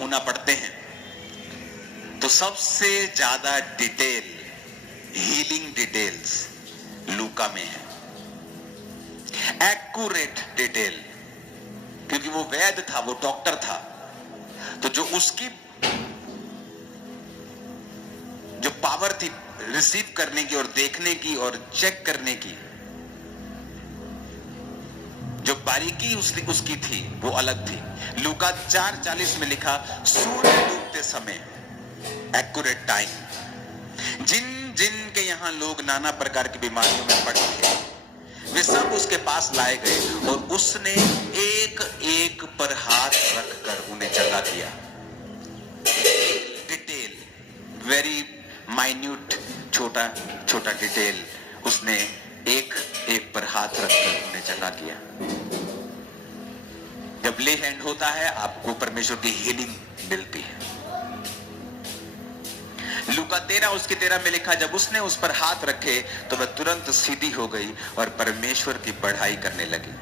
होना पड़ते हैं, तो सबसे ज्यादा डिटेल, हीलिंग डिटेल्स लूका में है, एक्यूरेट डिटेल, क्योंकि वो वैद्य था, वो डॉक्टर था। तो जो उसकी जो पावर थी रिसीव करने की और देखने की और चेक करने की, जो बारीकी उसकी थी, वो अलग थी। लूका 4:40 में लिखा, सूर्य डूबते समय, एक्यूरेट टाइम। जिन जिन के यहां लोग नाना प्रकार की बीमारियों में पड़े थे, वे सब उसके पास लाए गए और उसने एक एक पर हाथ रखकर उन्हें चंगा किया। डिटेल, वेरी माइन्यूट, छोटा छोटा डिटेल, उसने एक एक पर हाथ रखकर उन्हें चंगा किया। जब ले हैंड होता है, आपको परमेश्वर की हीलिंग मिलती है। लूका 13:13 में लिखा, जब उसने उस पर हाथ रखे तो वह तुरंत सीधी हो गई और परमेश्वर की बढ़ाई करने लगी।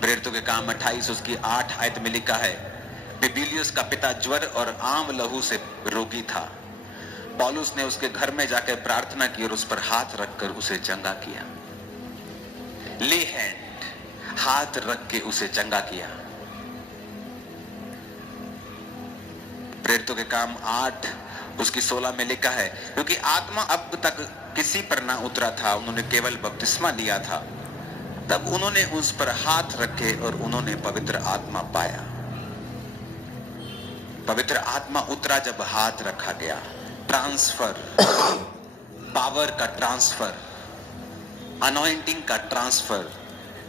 प्रेरितों के काम 28 उसकी 8 आयत में लिखा है, बिबिलियस का पिता ज्वर और आम लहू से रोगी था। पौलुस ने उसके घर में जाकर प्रार्थना की और उस पर हाथ रखकर उसे चंगा किया। ले हैंड, हाथ रख के उसे चंगा किया। प्रेरितों के काम 8 उसकी 16 में लिखा है, क्योंकि आत्मा अब तक किसी पर ना उतरा था, उन्होंने केवल बपतिस्मा लिया था। तब उन्होंने उस पर हाथ रखे और उन्होंने पवित्र आत्मा पाया। पवित्र आत्मा उतरा जब हाथ रखा गया। ट्रांसफर, पावर का ट्रांसफर, अनॉइंटिंग का ट्रांसफर।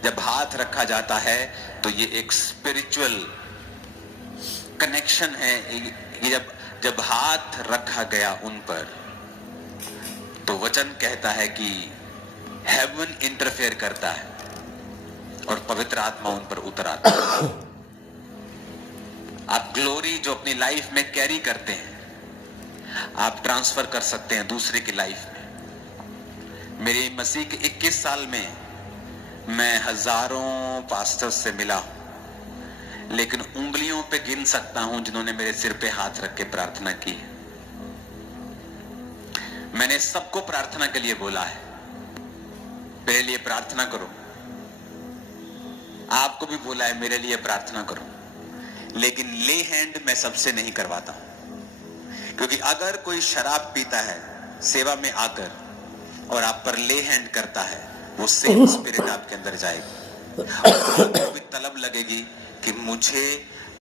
जब हाथ रखा जाता है तो ये एक स्पिरिचुअल कनेक्शन है। ये जब हाथ रखा गया उन पर, तो वचन कहता है कि हेवन इंटरफेयर करता है और पवित्र आत्मा उन पर उतर आता है। आप ग्लोरी जो अपनी लाइफ में कैरी करते हैं, आप ट्रांसफर कर सकते हैं दूसरे की लाइफ में। मेरे मसीह के 21 साल में मैं हजारों पास्टर्स से मिला हूं, लेकिन उंगलियों पे गिन सकता हूं जिन्होंने मेरे सिर पे हाथ रख के प्रार्थना की है। मैंने सबको प्रार्थना के लिए बोला है, मेरे लिए प्रार्थना करो। आपको भी बोला है मेरे लिए प्रार्थना करो, लेकिन ले हैंड मैं सबसे नहीं करवाता हूं। क्योंकि अगर कोई शराब पीता है सेवा में आकर और आप पर ले हैंड करता है, वो सेम स्पिरिट आपके अंदर जाएगी और आपको भी तलब लगेगी कि मुझे